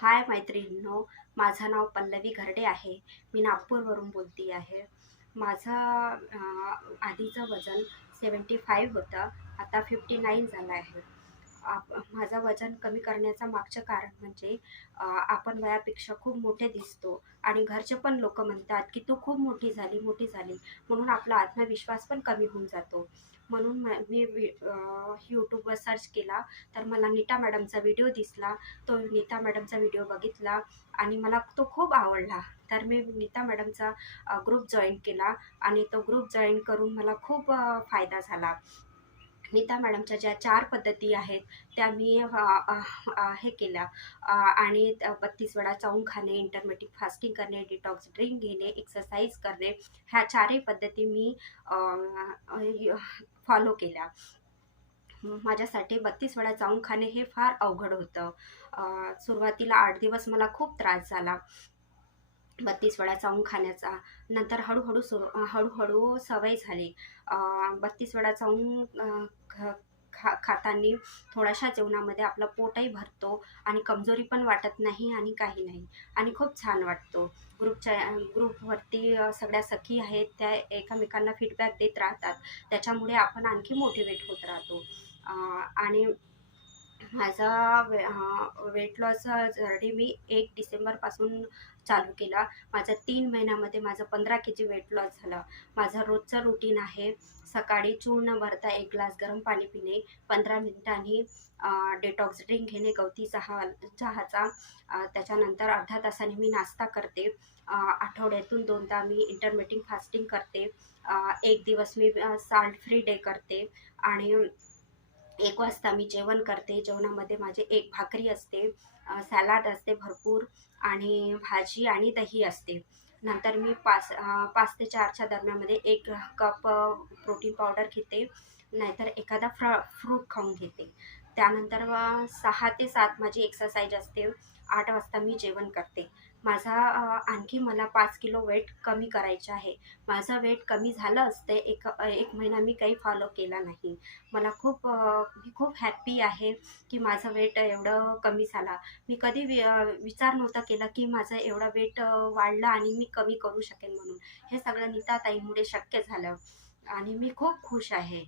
हाय मैत्रिणींनो माझं नाव पल्लवी घरडे आहे. मी नागपूरवरून बोलते आहे. माझं आधीचं वजन सेवन्टी फाईव्ह होतं. आता फिफ्टी नाईन झालं आहे. माझं वजन कमी करण्याचं मागचं कारण म्हणजे आपण वयापेक्षा खूप मोठे दिसतो आणि घरचे पण लोक म्हणतात की तू खूप मोठी झाली मोठी झाली म्हणून आपला आत्मविश्वास पण कमी होऊन जातो. म्हणून मी वि- यूट्यूबवर सर्च केला तर मला नीता मॅडमचा व्हिडिओ दिसला. तो नीता मॅडमचा व्हिडिओ बघितला आणि मला तो खूप आवडला. तर मी नीता मॅडमचा ग्रुप जॉईन केला आणि तो ग्रुप जॉईन करून मला खूप फायदा झाला. नीता मॅडमच्या ज्या चार पद्धती आहेत त्या मी हे केल्या. आणि बत्तीस वेळा चावून खाणे इंटरमिटिक फास्टिंग करणे डिटॉक्स ड्रिंक घेणे एक्सरसाइज करणे ह्या चारही पद्धती मी फॉलो केल्या. माझ्यासाठी बत्तीस वेळा चावून खाणे हे फार अवघड होतं. सुरुवातीला आठ दिवस मला खूप त्रास झाला. बत्तीस वेळा चावून खाण्याचा. नंतर हळूहळू सुरू हळूहळू सवय झाली. बत्तीस वेळा चावून ख खा खाताना थोड्याशा जेवणामध्ये आपलं पोटही भरतो आणि कमजोरी पण वाटत नाही आणि काही नाही. आणि खूप छान वाटतो. ग्रुपच्या ग्रुपवरती सगळ्या सखी आहेत त्या एकमेकांना फीडबॅक देत राहतात. त्याच्यामुळे आपण आणखी मोटिवेट होत राहतो. आणि माझा वे वेट लॉस जर्नी मी एक डिसेंबरपासून चालू केला. माझं तीन महिन्यामध्ये माझं पंधरा के जी वेट लॉस झालं. माझं रोजचं रुटीन आहे सकाळी चूर्ण भरता एक ग्लास गरम पाणी पिणे पंधरा मिनिटांनी डेटॉक्स ड्रिंक घेणे गवती चहा चहाचा त्याच्यानंतर अर्ध्या तासाने मी नाश्ता करते. आठवड्यातून दोनदा मी इंटरमिटिंग फास्टिंग करते. एक दिवस मी साल्ट फ्री डे करते. आणि एक वाजता मी जेवण करते. जेवणामध्ये माझे एक भाकरी असते सॅलाड असते भरपूर आणि भाजी आणि दही असते. नंतर मी पाच पाच ते चारच्या दरम्यानमध्ये एक कप प्रोटीन पावडर घेते. नाहीतर एखादा फ्र फ्रूट खाऊन घेते. त्यानंतर सहा ते सात माझी एक्सरसाइज असते. आठ वाजता मी जेवण करते. माझा आणखी मला पाच किलो वेट कमी करायचं आहे. माझं वेट कमी झालं असते एक एक महिना मी काही फॉलो केला नाही. मला खूप मी खूप हॅप्पी आहे की माझं वेट एवढं कमी झाला. मी कधी वि विचार नव्हता केला की माझं एवढं वेट वाढलं आणि मी कमी करू शकेन म्हणून. हे सगळं नीताताईमुळे शक्य झालं. आणि मी खूप खुश आहे.